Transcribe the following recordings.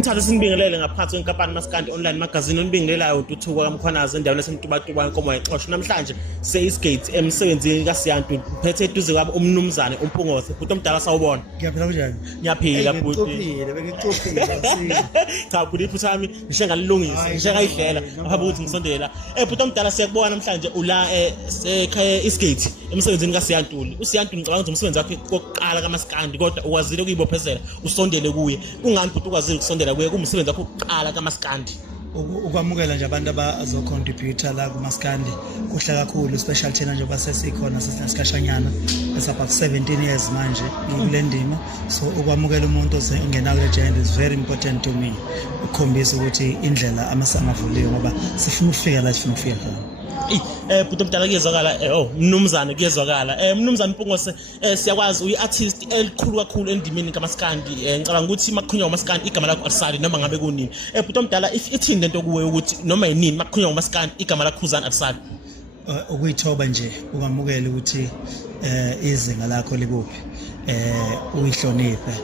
Ngithatha sinibingelele ngaphansi kwenkampani Maskandi Online Magazine onibingelelayo uTuthuka kaMkhwanazi endaweni esemtubatuba inkomo yexosho namhlanje se-Eastgate emsebenzini kaSiyantu phethe eduze kwabo umnumzane uMpungose futhi omdala sawubona Ngiyaphila kanjani? Ngiyaphila futhi Bengicuphile akusizi. cha futhi iphutha yami ngisho ngalilungisa ngisho ngayidlela ngaphambi kokuthi ngisondela futhi omdala siyakubona namhlanje ula ekhaya Eastgate emsebenzini kaSiyantu uSiyantu ngicabanga ukuthi umsebenzi wakhe kokuqala kaMaskandi kodwa ukwazile ukuyibophezela usondele kuye kungani futhi ukwazile ukusondela kuye kumsebenzi wakho oqala kaMaskandi Ukwamukela nje abantu abazocontributor la kuMaskandi kuhle kakhulu special thina nje basesikhona sesikhashanyana about 17 years manje kule ndima so ukwamukela umuntu ozengena kule legend is very important to me ukukhombisa ukuthi indlela amasango avuliwe ngoba sifuna ukufika la sifuna ukufika khona futhi omdala kuyezwakala mnumzane kuyezwakala mnumzane Mpungose siyakwazi uyi-artist elikhulu kakhulu endimeni kaMaskandi ngicabanga ukuthi makukhulunywa ngoMaskandi igama lakho alisali noma ngabe kunini futhi omdala ithini lento kuwe ukuthi noma yinini makukhulunywa ngoMaskandi igama lakho khuzani alisali ukuyithoba nje ukwamukela ukuthi izinga lakho likuphi uyihloniphe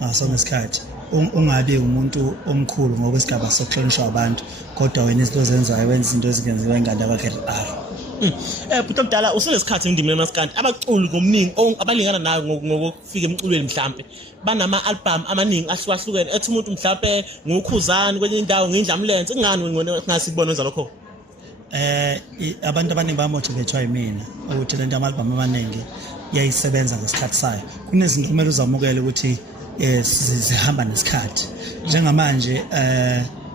ngaso ngesikhathi ungabe umuntu omkhulu ngokwesigaba sokuhlonishwa abantu kodwa wena izinto zenzayo wenza izinto ezingenziwa ingane yakhe futhi omdala uselesikhathi endimeni kaMaskandi abaculi ngomningi abalingana nayo ngokufika emculweni mhlambe banama-album amaningi ahlukahlukene ethi umuntu mhlambe ngokhuzani kwenye indawo ngindlamlenze ingani ngone ngasikubona wenza lokho abantu abaningi bamotivatewa yimina ukuthi lento ama-album amaningi yayisebenza ngesikhathi sayo kunezinto kumele uzamukele ukuthi zihamba nesikhathi njengamanje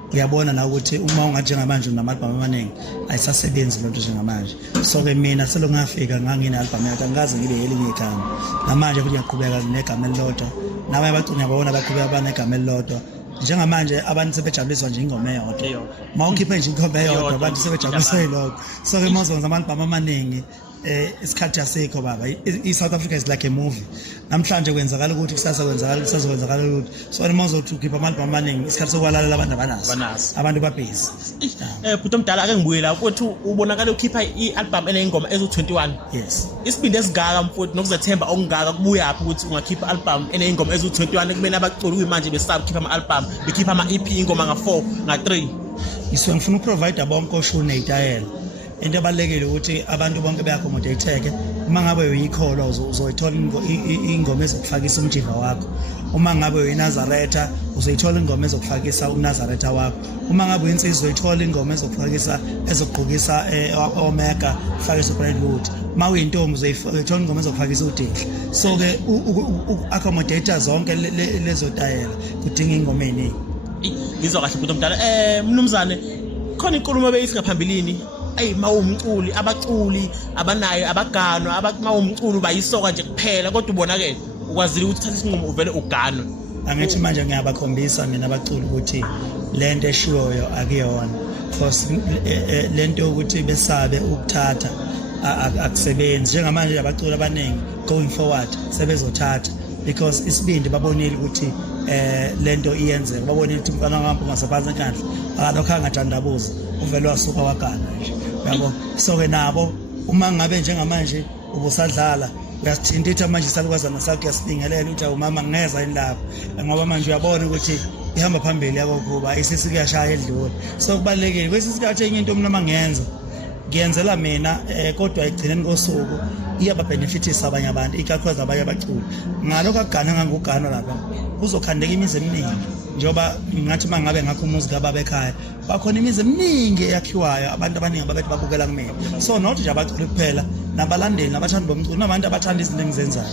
ngiyabona la ukuthi uma ungathi njengamanje unama-album amaningi ayisasebenzi lento njengamanje so ke mina selongafika ngangine-album yakhe angikaze ngibe elinye igama namanje futhi ngiyaqhubeka negama elilodwa nabanye abaculi ngiyababona baqhubeka banegama elilodwa njengamanje abantu sebejabuliswa nje ingoma eyodwa uma ukhiphe nje ingoma eyodwa abantu sebejabuliswa yilokho so ke mawuzonza ama-album amaningi isikhathi asikho baba i-South Africa is like a movie namhlanje kwenzakala ukuthi kusasa kwenzakala kusazokwenzakala ukuthi so mawuzothi ukhipha ama-album amaningi isikhathi sokwalalela abantu abanaso abantu babhizi futhi omdala ake ngibuye la ukuthi ubonakala ukhipha i-album eneyingoma ezu-21 yes isibindi esingaka mfowethu nokuzethemba okungaka kubuyaphi ukuthi ungakhipha album eneyingoma ezu-21 kumele abaculi kuyimanje besaba ukhipha ama-album bekhipha ama-EP ingoma nga-4 nga-3 isuke ngifuna ukuprovide bonke osho neyitayela into ebalekile ukuthi abantu bonke beaccommodate uma ngabe uyikholwa uzoyithola ingoma ezokufakisa umjiva wakho uma ngabe uyinazaretha uzoyithola ingoma ezokufakisa unazaretha wakho uma ngabe uyinsizwa uzoyithola ingoma ezokufakisa ezogqokisa Omega fakisa uBrandwood uma uyintombi uzoyithola ingoma ezokufakisa uDinhle so ke accommodate zonke lezo tayela kudinga ingoma eziningi ngizwa kahle futhi omdala mnumzane khona inkulumo ebeyisingaphambilini mawumculi abaculi abanayo abaganwa mawumculi bayisoka nje kuphela kodwa ubonakele ukwazile ukuthi uthathe isinqumo uvele uganwe angithi manje ngiyabakhombisa mina abaculi ukuthi lento eshiwoyo akuyona because lento ukuthi besabe ukuthatha akusebenzi njengamanje abaculi abaningi going forward sebezothatha because isibindi babonile ukuthi lento iyenzeka babonile ukuthi umfana ngapha ngasaphansi enkandla akalokho angajandabuza uvele wasuka wagana nje yabo so ke nabo uma ngabe njengamanje ubusadlala uyasithintitha manje salukwazana sakho yasibingelela ukuthi umama ngeza indaba ngoba manje uyabona ukuthi ihamba phambili yakho kuba isisi kuyashaya edlule so kubalekile kwesisikhathi enye into mina mangenza ngiyenzela mina kodwa egcineni kosuku iyababhenefithisa abanye abantu ikakhulukazi abanye abaculi ngalokho akugana ngangugana lapha kuzokhandeka imizi eminingi njengoba ngathi mangabe ngakho umuzi kababa ekhaya bakhona imizi eminingi eyakhiwayo abantu abaningi ababethi babukela kumina so not nje abaculi kuphela nabalandeli nabathandi bomculo nabantu abathanda izinto engizenzayo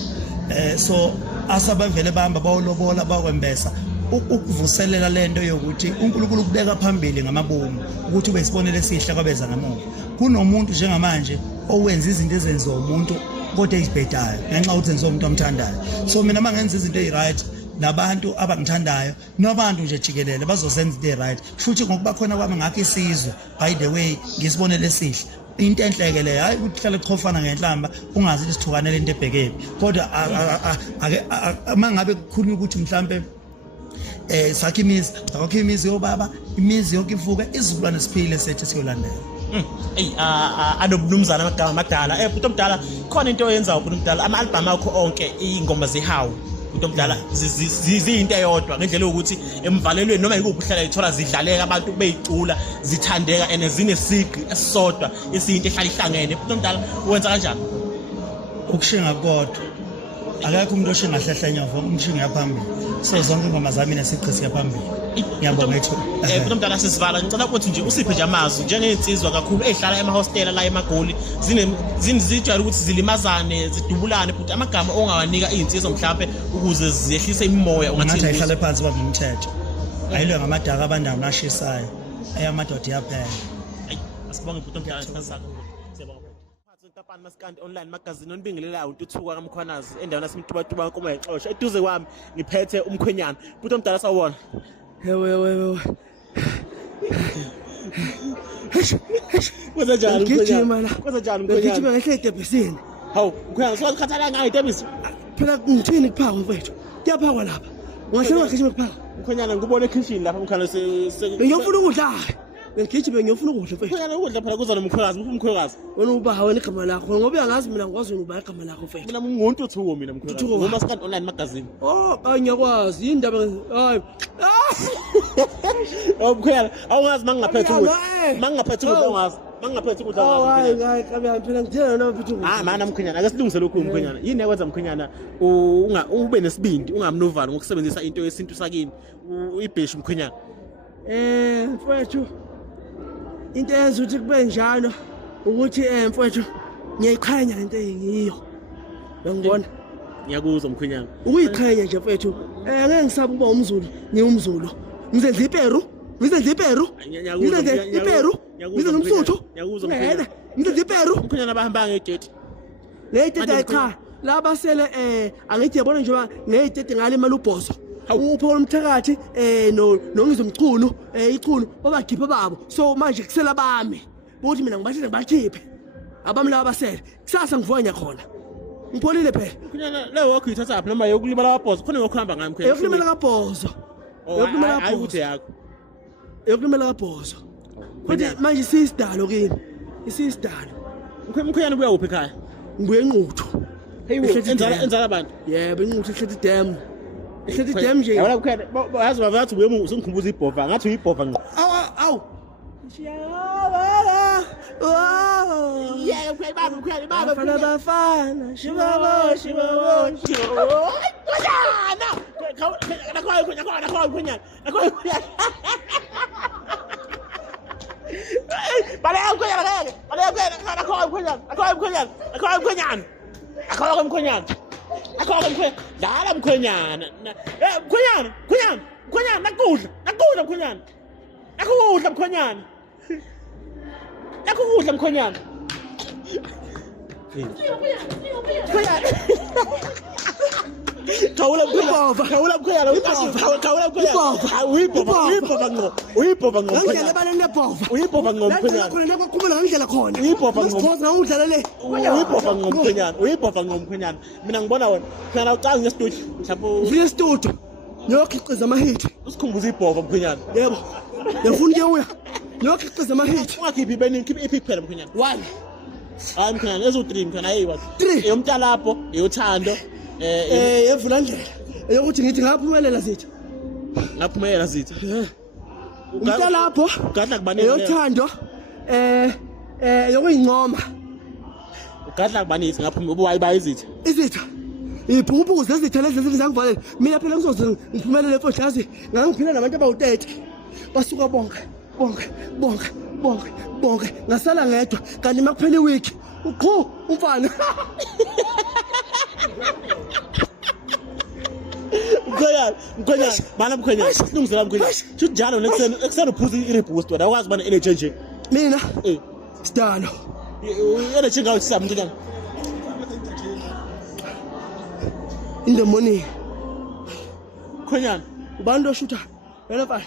so asabavele bahamba bawolobola bakwembesa ukuvuselela lento yokuthi uNkulunkulu kubeka phambili ngamabomu ukuthi ube isibonele esihle kwabeza ngamuva kunomuntu njengamanje owenza izinto ezenziwa umuntu kodwa ezibhedayo ngenxa ukuthi enziwa umuntu omthandayo so mina mangenza izinto eziright nabantu abangithandayo nabantu nje jikelele bazosenza into eziright futhi ngokuba khona kwami ngakho isizwe by the way ngisibonele esihle into enhleke leyo hayi ukuthi hlale kuchofana ngenhlamba ungazi isithukanele into ebhekephi kodwa mangabe kukhulunywa ukuthi mhlambe sakhe imizi akho imizi yobaba imizi yokivuka izizukulwane siphile sethu siyolandela anobunumzana amagama amadala futhi omdala khona into oyenzayo futhi omdala ama-album akho onke ingoma zihawu omdala ziyinto eyodwa ngendlela yokuthi emvalelweni noma yikuphi uhlala ithola zidlaleka abantu beyicula zithandeka and zinesigqi esisodwa esiyinto ehlala ihlangene umuntu omdala wenza kanjani ukushinga kodwa akekho umuntu oshinga hlehla nyovo umshinga yaphambili so zonke ingoma zami nesigqi siyaphambili ngiyabonga ethu umuntu omdala sisivala ngicela ukuthi nje usiphe nje amazwi njengey'nsizwa kakhulu ey'hlala emahostela la emagoli zijwayele ukuthi zilimazane zidubulane futhi amagama ongawanika iy'nsizwa mhlawumbe ukuze zehlise imimoya ungathi ayihlale phansi babe umthetho ayilwe ngamadaka abandawo nashisayo ayamadoda iyaphela asibonge umuntu omdala sakho siyabonga Tapani Maskandi online magazine onibingelelayo uNtuthuka kaMkhwanazi endaweni yasemTubatuba kaNkomo yaxosha eduze kwami ngiphethe umkhwenyana umuntu omdala sawubona Yewe. kwenza njani Ngijima kwenza njani ngijima ngehle edebhisini. Hawu mkhwenyana siwakhathala ngayo idebhisi Phela ngithini kuphaka mfethu. Kuyaphakwa lapha. Ungahle ngagijima kuphaka. mkhwenyana ngibona ekitchen lapha mkhwenyana Ngiyofuna ukudla. Ngigijima ngiyofuna ukudla mfethu. mkhwenyana ukudla phela kuza nomkhwekazi Wena uba wena igama lakho ngoba uyangazi mina ngikwazi ukuba igama lakho mfethu. mina nguNtuthuka mina mkhwekazi Ntuthuka. ngoMaskandi online magazine Oh, ngiyakwazi indaba hayi. oh mkhwenyana awungazi mangingaphethe ukudla Eh. mangingaphethe ukudla awungazi mangingaphethe ukudla Hayi awungazi hayi kambe phela ngithina na mfethu. mana mkhwenyana ake silungise lokhu mkhwenyana yini ekwenza mkhwenyana ube nesibindi ungamnovalo ngokusebenzisa into yesintu sakini ibheshi mkhwenyana Mfethu. Into eyenza ukuthi kube njalo ukuthi mfethu ngiyayiqhenya lento engiyo. Uyangibona? ngiyakuzwa mkhwenyana Uyiqhenya nje mfethu. Ngeke ngisabe ukuba umZulu, ngiyumZulu. Ngizenza iPeru, ngizenza iPeru. Ngizenza iPeru. Ngizenza umSuthu. ngiyakuzwa Ngeke, mkhwenyana ngizenza iPeru. mkhwenyana bahamba ngegate Ngeyitete cha, laba sele angithi yabona nje ngeyitete ngale imali ubhozo. Upho umthakathi nongizomchunu ichunu babakhipha babo. So manje kusela bami. Ukuthi mina ngibathile ngibakhiphe. Abami laba basele. Kusasa ngivuka khona. Ngipholile phela. mkhwenyana leyo wakho ithatha apha noma yokulibala kabhozo khona ngokuhamba ngayo mkhwenyana Yokulimela kabhozo. Yokulimela hayi ukuthi kabhozo. yakho Yokulimela kabhozo. Futhi manje sisidalo kini. Isisidalo. mkhwenyana ubuya kuphi ekhaya Ngibuye enquthu. enzala abantu Yebo enquthu ehleti dam. Ehleti dam nje. yabona mkhwenyana yazi bathi ubuye usungikhumbuza ibhova ngathi uyibhova ngqo Awu. Shiyabala. Wow. yeah mkhwenyana Bafana. Shibabo. mkhwenyana nakho mkhwenyana baleka mkhwenyana dala mkhwenyana mkhwenyana nakudla mkhwenyana Khawula mkhwenyana uyibhova ngqo Ngidlala bana nebhova. uyibhova ngqo mkhwenyana Khona nekwaqhubela ngidlala khona. Uyibhova ngqo. Ngidla ngudlala le. uyibhova ngqo mkhwenyana mina ngibona wena mkhwenyana ucanga ngesitudio mhlawumbe Ufike studio. Ngiyokhiqiza ama-hit. usikhumbuza ibhova mkhwenyana Yebo. Ngifuna ukuya. Ngiyokhiqiza ama-hit. ungakhiphi ibeningi khiphi iphi kuphela mkhwenyana 1. hayi mkhwenyana ezo-3 mkhwenyana eyi-what 3. eyomntalapho eyothando Evulandlela. Eyokuthi ngithi ngaphumelela zithi. ngaphumelela zithi Umntalapho. ugadla kubanini Eyothando. Yokuyincoma. ugadla kubanisi ngaphumelela izithi Izitha. Iphuphuku zezitha lezi zangivalela. Mina phela ngizoze ngiphumelele mfowethu yazi ngangiphila nabantu abawu30. Basuka bonke. Ngasala ngedwa kanti makuphela iweek. Uqhu umfana. mkhwenyana bana mkhwenyana silungisela mkhwenyana shuthi njalo ekuseni uphuza i-reboost wena awukwazi ubana energy nje Mina sidalo. energy ngayo sisaba mkhwenyana In the morning. mkhwenyana Ubani oshutha? Wena ba.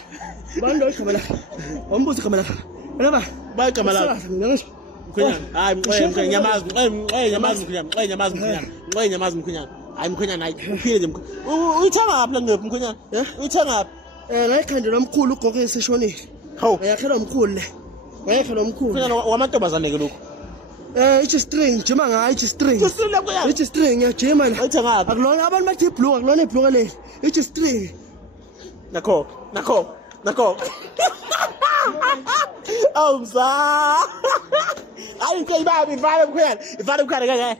Ubani ogqibela? Wambuza igama lakhe. Wena ba. bayigama lakho Mina mkhwenyana hayi nyamazi mkhwenyana hayi mkhwenyana hayi uphile nje uyithenga ngaphi langephi mkhwenyana uyithenga ngaphi ngayikhandela omkhulu ugogo eseshonile. hawu Ngayakhelwa omkhulu le. Ngayakhelwa omkhulu. mkhwenyana wamantombazane ke lokhu It's a string, jima ngayo it's a string. Kusile kuya. It's a string, ngiyajima la. Ayithe ngapha. Akulona abantu bathi blue, akulona ibhlunga leli. It's a string. Nakho. Oh msa. Ayike ibabi ivale mkhwena. Ivale mkhwena ke.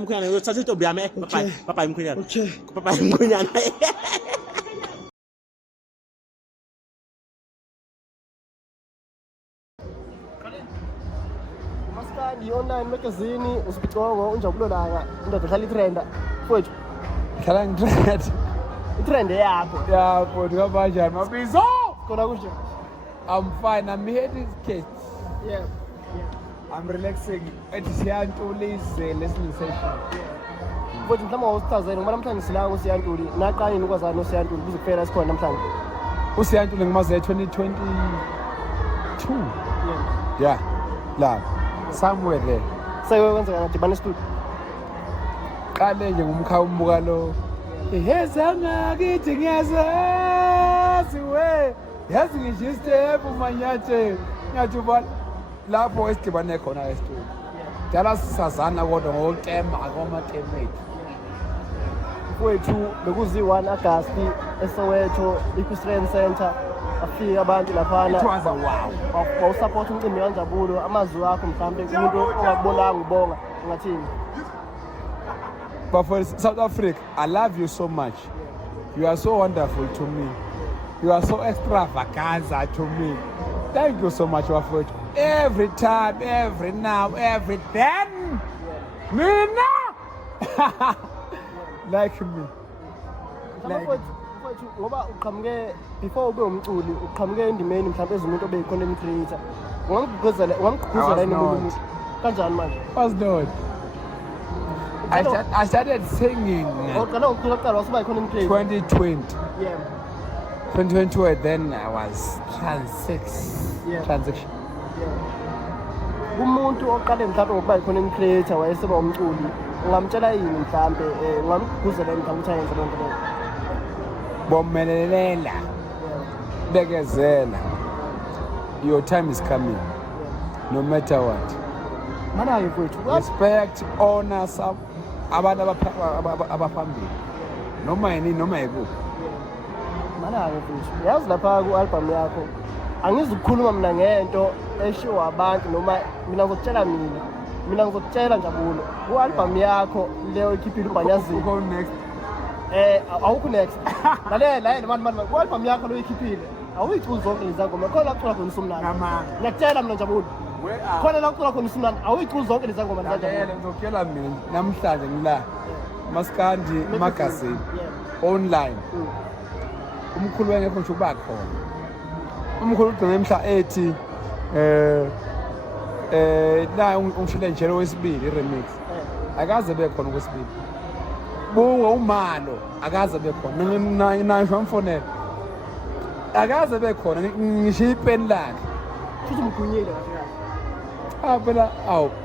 Mkhwena uyothatha intombi yami papa mkhwenyana. Okay. Papa mkhwenyana. Maskandi online magazine usibicongo unjabulo langa indoda dlala itrenda mfowethu Dlala ngitrend. itrend yakho Yeah, but kanjani mabizo? khona kunje I'm fine. I'm here to skate. yeah I'm relaxing. Ethi siyantuli listening session. mfowethu mhlawumbe usithazela ngoba namhlanje silanga usiyantuli naqanini ukwazana nosiyantuli kuze kuphela sikhona namhlanje Usiyantuli ngimaze 2022. Yeah. La. Somewhere there. seke kwenzeka nadibana studio Qale nje ngumkhawumbuka lo. Ihezanga kithi ngiyazazi we. Yazi ngisho step manyathelo. Ngathi ubona lapho esidibane khona estudio. Dala sisazana kodwa ngokutema akoma-teammate. mfowethu bekuzi-1 August eSoweto eKustrand Center afika abantu laphana It was a wow. wawusupport umcimbi kanjabulo amazwi akho mhlawumbe kumuntu ongakubonanga ubonga ungathini But for South Africa, I love you so much. You are so wonderful to me. You are so extravaganza to me. Thank you so much, Wafut. Every time, every now, every then. Mina! Like me. mfowethu ngoba uqhamuke before ube umculi uqhamuke endimeni mhlawumbe ezumuntu obe yi-content creator ungangigqugquzela yini omunye umuntu kanjani manje Was not. I started singing uqala ngokucula kuqala wasuba yi-content creator 2020. yeah 2020, then I was Yeah. transition. umuntu oqale mhlawumbe ngokuba yi-content creator wayeseba umculi ungamtshela yini mhlawumbe ungamgqugquzela yini mhlawumbe ukuthi ayenze loo nto leyo Bomelelela. Bekezela. Your time is coming. No matter what. mana-ke mfowethu Respect, honor some abantu abaphambili. Noma yini noma yikuphi. mana-ke mfowethu yazi lapha ku-album yakho angizukukhuluma mina ngento eshiwo abantu noma mina ngizokutshela njabulo ku-album yakho leyo ikhiphile ubhanyazini Go next. awukho next lalela mani ku-album yakho leyo ikhiphile awuyiculi zonke lezi ngoma khona la kucula khona usumnandi Ngamanga. ngiyakutshela mina njabulo Where are khona la kucula khona usumnandi awuyiculi zonke lezi ngoma Lalela ngizokutshela mina namhlanje ngila Maskandi magazine online. Umkhulu wengekho nje uba khona. Umkhulu ugcine emhla ethi la ungishile njalo wesibili i-remix. Akaze bekhona okwesibili. Buka umalo akaze bekhona nayo amfonela. Akaze bekhona ngisho ipeni lakhe. futhi mgunyile kahle kahle Phela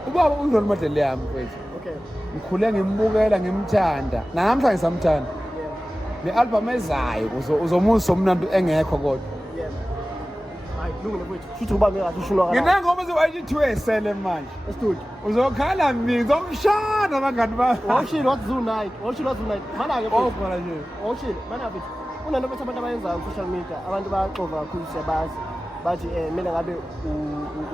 ubaba uNdloli Madele yami mfethu. okay Ngikhule ngimbukela ngimthanda. Namhlanje ngisamthanda. Le album ezayo uzomuzwa umnandi engekho kodwa. yeah hayi kulungile mfowethu futhi ubambe kahle ushunwa kahle Nginengoma eziwayithiwe esele manje. estudio Uzokhala mina ngizomshana abangani bami. washilo what zoo night mana-ke Oh khona nje. washilo mana-ke unento bethi abantu abayenzayo ku-social media abantu bayaxova kakhulu siyabazi bathi kumele ngabe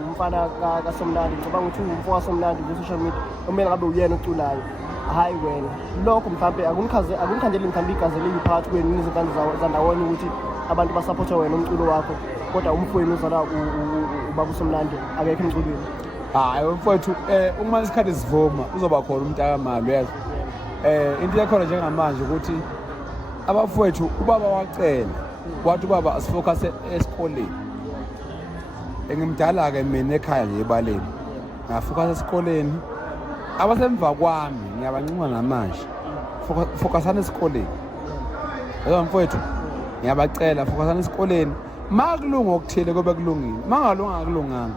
umfana kaSomnandi ngicabanga ukuthi umfo kaSomnandi ku-social media kumele ngabe uyena oculayo hayi wena lokho mhlawumbe akunikhandeli mhlawumbe igazi eliyiphakathi kwenu nizintando zandawonye ukuthi abantu basaphotha wena umculo wakho kodwa umfowenu uzala ubaba uSomnandi akekho emculweni Hayi mfowethu uma isikhathi sivuma uzoba khona umntakamalo yazi. Into yakhona njengamanje ukuthi abafowethu ubaba wacela wathi ubaba asifocus esikoleni. Engimdala ke mina ekhaya nje ebaleni. Ngafocus esikoleni. Abasemva kwami ngiyabancinca namanje. Focusana esikoleni. Yebo mfowethu ngiyabacela focusana esikoleni. Makulunga okuthile kobe kulungile. Mangalunga akulunganga.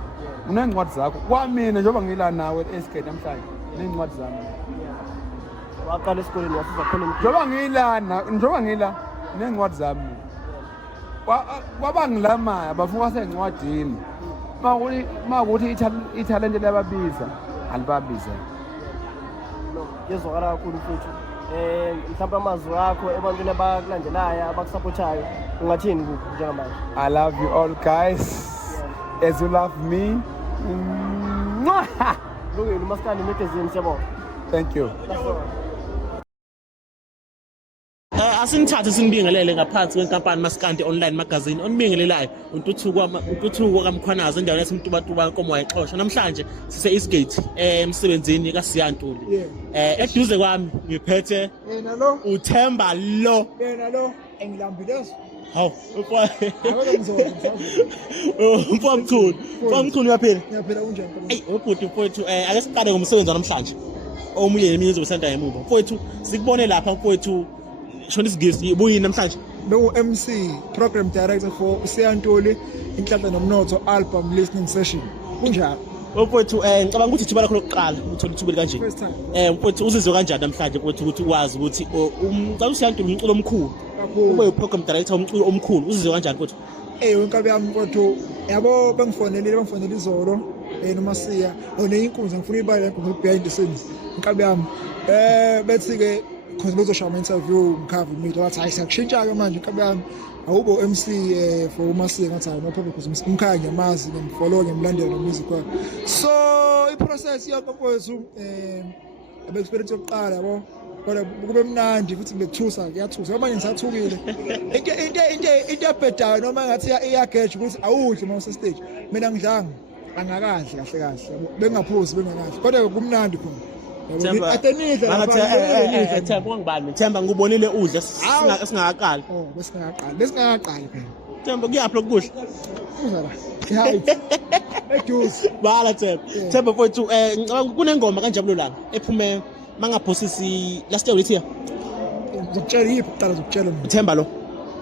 Unencwadi zakho kwamina njengoba ngila nawe eSK namhlanje nencwadi zami. waqala esikoleni wasuza khona Njengoba ngila nencwadi zami. Kwabangilama bafuna sencwadini. Makuthi ithalente lababiza alibabize. No, ngizwakala kakhulu mfethu. Mhlawumbe amazwi akho ebantwini abakulandelayo abakusupportayo ungathini kuphi njengamanje? I love you all guys. As you love me. Lungile umaskandi magazine siyabona. Thank you. Asinithathe sinibingelele ngaphansi kwenkampani Maskandi Online Magazine onibingelelayo untuthuko kaMkhwanazi endaweni yaseMtubatuba Nkomo wayixhosha. Namhlanje sise Eastgate emsebenzini kaSiyantuli. Eduze kwami ngiphethe Yena lo, uThemba lo. yena lo, engilambilezo. Hawu Akho ngizodwa mhlawumbe. mfowethu uyaphila. Ngiyaphela kunjani? Ey ubhuti mfowethu ake siqale ngomsebenzi namhlanje. Omunye neminye izobusanda emuva. Mfowethu sikubone lapha mfowethu shona isigisi ubuyini namhlanje? Bengu-MC, Program Director for Siyantuli Inhlanhla Nomnotho Album Listening Session. Kunjani? Mfowethu ngicabanga ukuthi ithuba lakho lokuqala uthola ithuba kanje. First time. Mfowethu uzizwe kanjani namhlanje mfowethu ukuthi wazi ukuthi umcala uSiyantuli umculo omkhulu. Ube uprogram director umculo omkhulu uzizwe kanjani mfowethu? Wenkabi yami mfowethu, yabo bangifonela izolo noma siya oneyinkunzi ngifuna ibala ngikho behind the scenes. Inkabi yami bethi ke because bezoshaya ama-interview ngikhava imito wathi hayi siyakushintsha-ke manje inkabi yami awubo MC for uMasiya ngathi hayi no problem because umkhaya ngiyamazi ngimfollow ngimlandela nomusic wakhe. So iprocess yonke mfowethu experience yokuqala yabo kodwa kube mnandi futhi bekuthusa kuyathusa manje ngisathukile into ebhedayo noma ngathi iyageja ukuthi awudli uma usestage mina ngidlanga angakadli kahle yabo bengaphuzi bengakadli kodwa kumnandi khona. Themba ungibani Themba ngubonile udla singakaqali. Besingaqali phela. Themba kuyaphi lokudla? Uzala. Hayi. Eduze. Bala Themba mfowethu ngicabanga kunengoma kanjalo lana ephume mangaphosisi last year ulithi ngizokutshela yiphi uqala zokutshela mina. Themba lo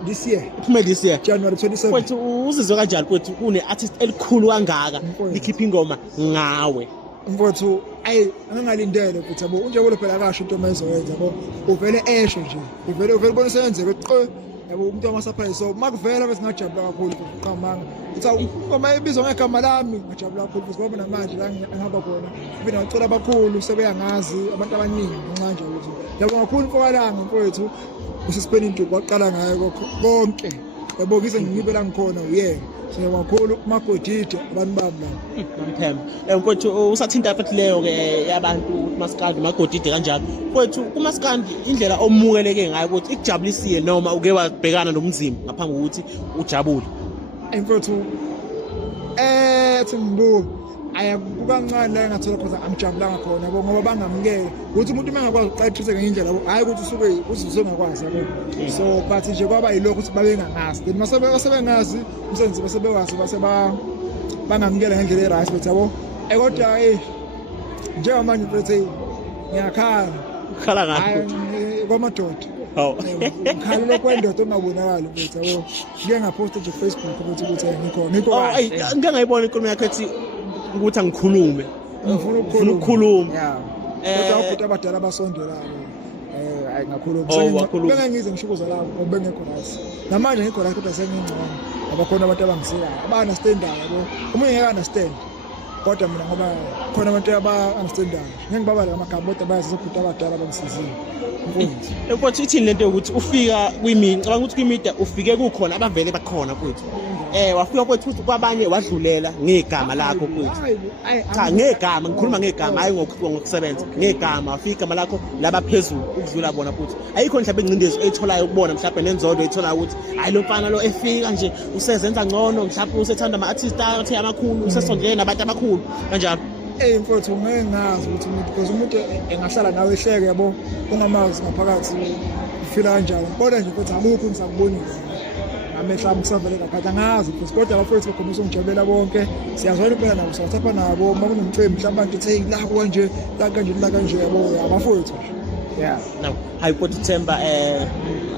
This year. iphume this year January 27. mfowethu uzizwe kanjani mfowethu kune artist elikhulu kangaka likhipha ingoma ngawe? Mfowethu angingalindele futhi yabo unje kulo phela akasho into mayizoyenza yabo uvele esho nje uvele bona seyenzeke yabo umuntu wamasurprise so makuvela bese ngajabula kakhulu uqhamanga uthi uma ibizwa ngegama lami ngajabula kakhulu futhi ngoba namanje la ngihamba khona mina ngicela abakhulu sebeyangazi abantu abaningi nqanje ukuthi yabo kakhulu mfokalanga mfowethu usisipeni into kwaqala ngayo konke yabo ngize ngibela ngikhona uyena siyamakhulu magodide abantu bami la Mthemba mfowethu usathinta futhi leyo ke yabantu Maskandi magodide kanjalo mfowethu kuMaskandi indlela omukeleke ngayo ukuthi ikujabulisile noma uke wabhekana nomzimba ngaphambi kokuthi ujabule? Mfowethu thimbu ayakukancane la ngathola khona angijabulanga khona yabo ngoba bangamukele ukuthi umuntu mangakwazi uqathise ngendlela yabo hayi ukuthi usuke uzongakwazi yabo so but nje kwaba yilokho ukuthi babengangazi then masebengazi umsebenzi basebewazi bangamukela ngendlela eright but yabo kodwa njengamanje mfethu ngiyakhala ngani kwamadoda ngikhala lokwendoda ongabonakali mfethu yabo ngike ngaposta nje Facebook ukuthi ngikho ngike ngayibona inkulumo yakhe ethi ukuthi angikhulume ngifuna ukukhuluma kodwa abantu abadala basondelayo hayi ngakhuluma bengangize ngishukuza la ngoba bengekho right namanje ngikho right kodwa sengingcono abakhona abantu abangisikayo aba-understandayo yabo umunye ngeke understand kodwa mina ngoba khona abantu aba-understandayo ngengibabala amagama kodwa bayazi ukuthi abadala bangisizile mfowethu ithini lento yokuthi ufika kwimini ngicabanga ukuthi kwimida ufike kukhona abavele bakhona mfowethu wafika kwethu kwabanye wadlulela ngegama lakho mfowethu cha ngegama ngikhuluma ngegama hayi ngokusebenza ngegama wafika igama lakho labaphezulu ukudlula bona mfowethu ayikho mhlawumbe ingcindezi oyitholayo ukubona mhlawumbe nenzondo oyitholayo ukuthi hayi lo mfana lo efika nje usezenza ngcono mhlawumbe usethanda ama-artist athe amakhulu usesondelene nabantu abakhulu kanjalo? Mfowethu ngeke ngazi ukuthi umuntu because umuntu engahlala nawe ehleke yabo ungamazi ngaphakathi ufila kanjani kodwa nje mfowethu akukho ngisakubonile amehla amsavele kakhulu angazi futhi kodwa abafowethu bakhombisa ungijabulela bonke siyazwana impela nabo sawuthapha nabo uma kunomcimbi mhlawumbe abantu ethi la kanje la kanje yabo abafowethu yeah now hayi kodwa Themba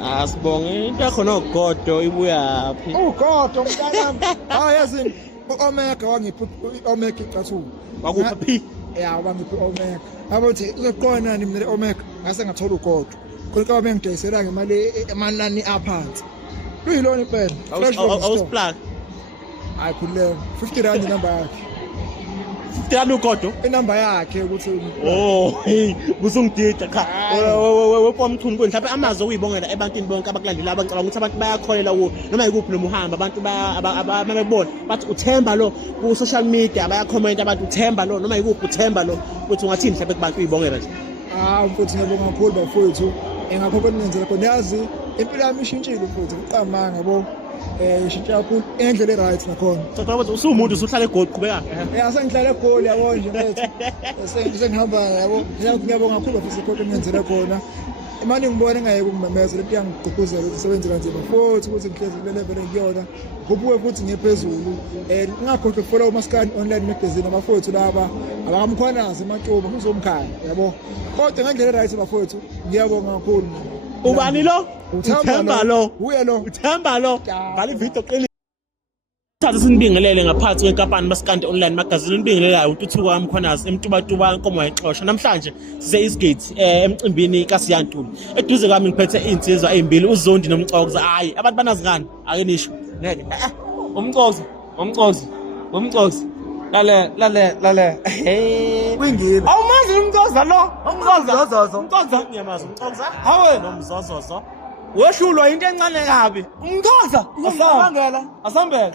asibonge into yakho nogodo ibuyaphi? Ugodo mntanami yazi u-Omega wangiphi u-Omega icathulo wakupha phi? Wangiphi u-Omega abathi uzoqona nini mina le-Omega ngase ngathola ugodo khona kaba bengidayisela ngemali amanani aphansi kuyilona impela awusplug hayi khuleka 50 rand number yakhe Tiyani ugodo? inamba yakhe ukuthi Oh, hey, busungidida cha. Wepomchunu kweni mhlawumbe amazwi okuyibongela ebantwini bonke abakulandela abangicabanga ukuthi abantu bayakholela kuwo noma yikuphi noma uhamba abantu babona bathi uthemba lo ku social media bayakhomenta abantu uthemba lo noma yikuphi uthemba lo ukuthi ungathini mhlawumbe kubantu uyibongela nje. mfethu ngiyabonga kakhulu bafowethu engakho kwenenzela khona yazi impilo yami ishintshile mfethu uqamanga yabo ishintsha kakhulu endlela e-right nakhona Kodwa usumuntu usuhlala eGoli qhubeka. sengihlala eGoli yabo nje mfethu sengihamba yabo ngiyabonga kakhulu bafisa kodwa ngenzela khona imali ngibona engayeke ukumemeza lento yangigqugquzela ukuthi sebenze kanzima futhi ukuthi ngihlezi kule level engiyona ngophuke futhi ngiphezulu ngakhohlwe ukufollow uMaskandi online magazine abafowethu laba abakamkhwanazi emacuba ngizomkhaya yabo kodwa ngendlela right bafowethu ngiyabonga kakhulu Ubani lo? Uthemba lo. uye lo Uthemba lo. Bhala ivideo qini. Thatha sinibingelele ngaphansi kweNkampani Maskandi Online Magazine unibingelelayo uNtuthuko kaMkhwanazi emtubatuba inkomo yayixoshwa namhlanje sise Eastgate emcimbini kaSiyantuli eduze kwami ngiphethe insizwa ezimbili uZondi noMcokoza hayi abantu banazingane ake nisho ngeke umcokoza lale kwingilo awumazi uMcokoza lo umcokoza ngiyamazi uMcokoza hawe nomzozozo wehlulwa into encane kabi uMcokoza asambela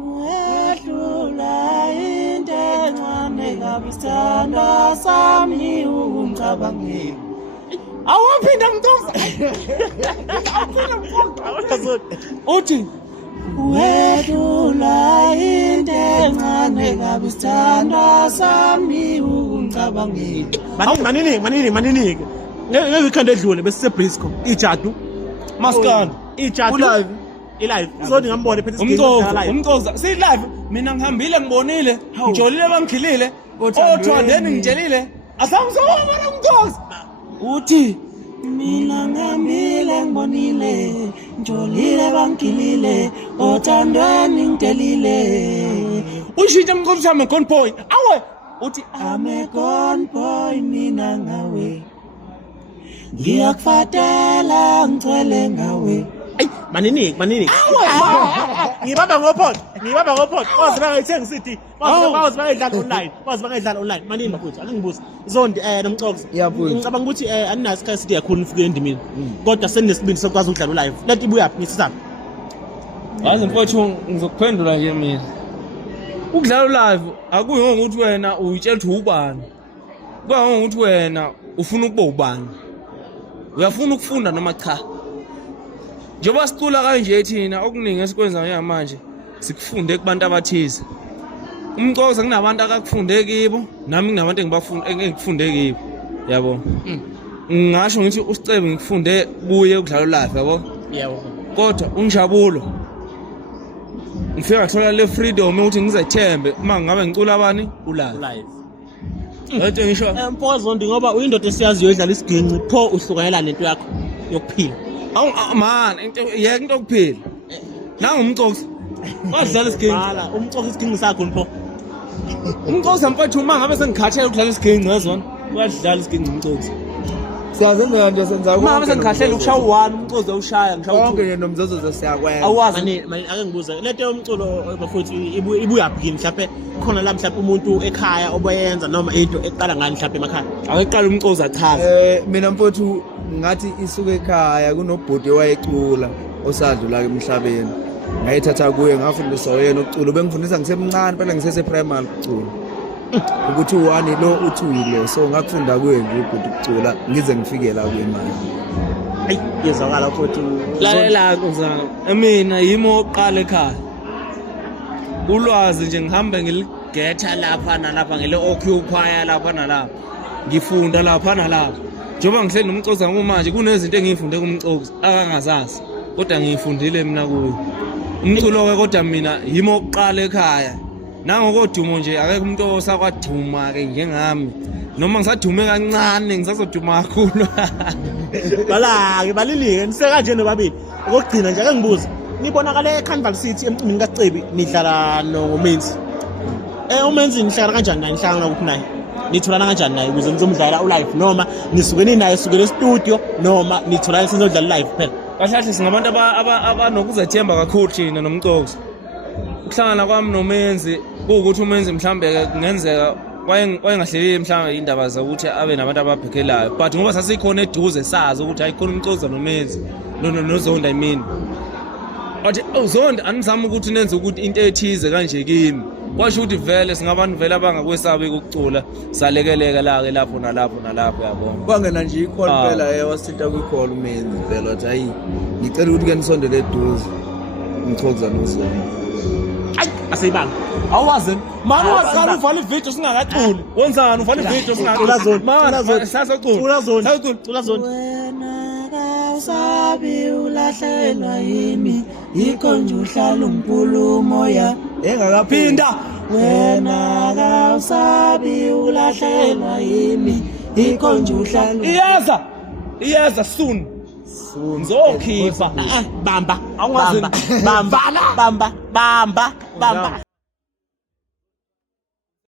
Wehlula into encane kabi sithanda sami ungicabangile awaphinda Mcokoza uthi wehlula into encane kabi sithanda sami ungicabangile manini ngeweekend edlule besise Briscoe ijadu Maskandi ijadu live uzodi ngambone phethe umcokoza si live mina ngihambile ngibonile ngijolile bangikhilile othandeni ngitshelile asamsoma umcokoza uthi mina ngihambile ngibonile njolile bangikhilile othandeni ngitelile ushintshe umcokoza ame gone boy awe uthi ame gone boy mina ngawe ngiyakufatela ngicwele ngawe manini ngibamba ngopot wazi bangayithenga isithi wazi bangayidlala online manini mfuthu akungibuza Zondi noMcokoza ngicabanga ukuthi aninayo isikhathi sithi yakhona ufike endimini kodwa seninesibindi sokwazi ukudlala live lento ibuya ngisizaphi yazi mfuthu ngizokuphendula nje mina ukudlala live akuyi ngokuthi wena uyitshela ukuthi ubani kuba ngokuthi wena ufuna ukuba ubani uyafuna ukufunda noma cha njengoba sicula kanje thina okuningi esikwenza manje sikufunde kubantu abathize uMcokoza kunabantu akakufunde kibo nami nginabantu engikufunde kibo yabo ngisho ngithi uSicebe ngikufunde kuye ukudlala live yabo kodwa unjabulo ngifika ngathola le freedom ukuthi ngizethembe uma ngabe ngicula abani live Lethe ngisho Zondi ngoba uyindoda esiyaziyo idlala isiginci pho uhlukanyela nento yakho yokuphila man into yokuphila nanga uMcokoza wadlala isiginci uMcokoza isiginci sakho nipho uMcokoza mfethu uma ngabe sengikhathela ukudlala isiginci ngezona uyadlala isiginci uMcokoza siyazenza nje senza uma ngabe sengikhathela ukushaya u1 uMcokoza ushaya ngishaya konke nje nomzozo siyakwenza awazi manje ake ngibuza lento yomculo bafuthu ibuya begin mhlawumbe khona la mhlawumbe umuntu ekhaya obayenza noma into eqala ngani mhlawumbe emakhaya akeqala uMcokoza chaza mina mfowethu ngathi isuke ekhaya kunobhodi wayecula osadlula emhlabeni ngayithatha kuye ngafundisa yena uculo bengifundisa ngisemncane phela ngisese primary uculo ukuthi uwani lo uthi uyilo so ngakufunda kuye nje ubhodi ukucula ngize ngifike la kuye manje hayi yezwakala futhi lalela Nkosana mina yimo oqala ekhaya ulwazi nje ngihambe ngiligetha lapha nalapha ngile OQ choir lapha nalapha ngifunda lapha nalapha njengoba ngihleli noMcokoza manje kunezinto engifunde kuMcokoza akangazazi kodwa ngiyifundile mina kuyo umculo ke kodwa mina yimo oqala ekhaya nangokodumo nje akekho umuntu osakwaduma ke njengami noma ngisadume kancane ngisazoduma kakhulu balake balilike niseka nje nobabili ukugcina nje ake ngibuza nibonakala eCarnival City emcimbini kaCebi nidlala noMenzi uMenzi nihlala kanjani naye nihlangana kuphi naye nitholana kanjani naye ukuze nizomdlala ulive noma nisukene naye sukele studio noma nitholana sizodlala live phela kahle singabantu abanokuzethemba kakhulu thina noMcokoza ukuhlangana kwami nomenzi kuwukuthi umenzi mhlambe kungenzeka wayengahlelile mhlawumbe indaba zokuthi abe nabantu ababhekhelayo but ngoba sasikhona eduze sazi ukuthi ayikhona umcoza nomenzi noZonda I mean athi uZonda anizama ukuthi nenze ukuthi into ethize kanje kimi kwasho ukuthi vele singabantu vele abangakwesabi ukucula salekeleka la-ke lapho nalapho yabona kwangena nje i-call phela wasithinta kwi-call umenzi phela wathi hayi ngicela ukuthi ke nisondele eduze ngichoza noZonda aseyibanga awazi mani wazikhala uvala ividiyo singakaculi wenzani uvala ividiyo singaculi mani sasacula wena kawusabi ulahlekelwa yimi yikho nje uhlala ungipula umoya engakaphinda wena kawusabi ulahlekelwa yimi yikho nje uhlala iyeza soon ngizokhipha bamba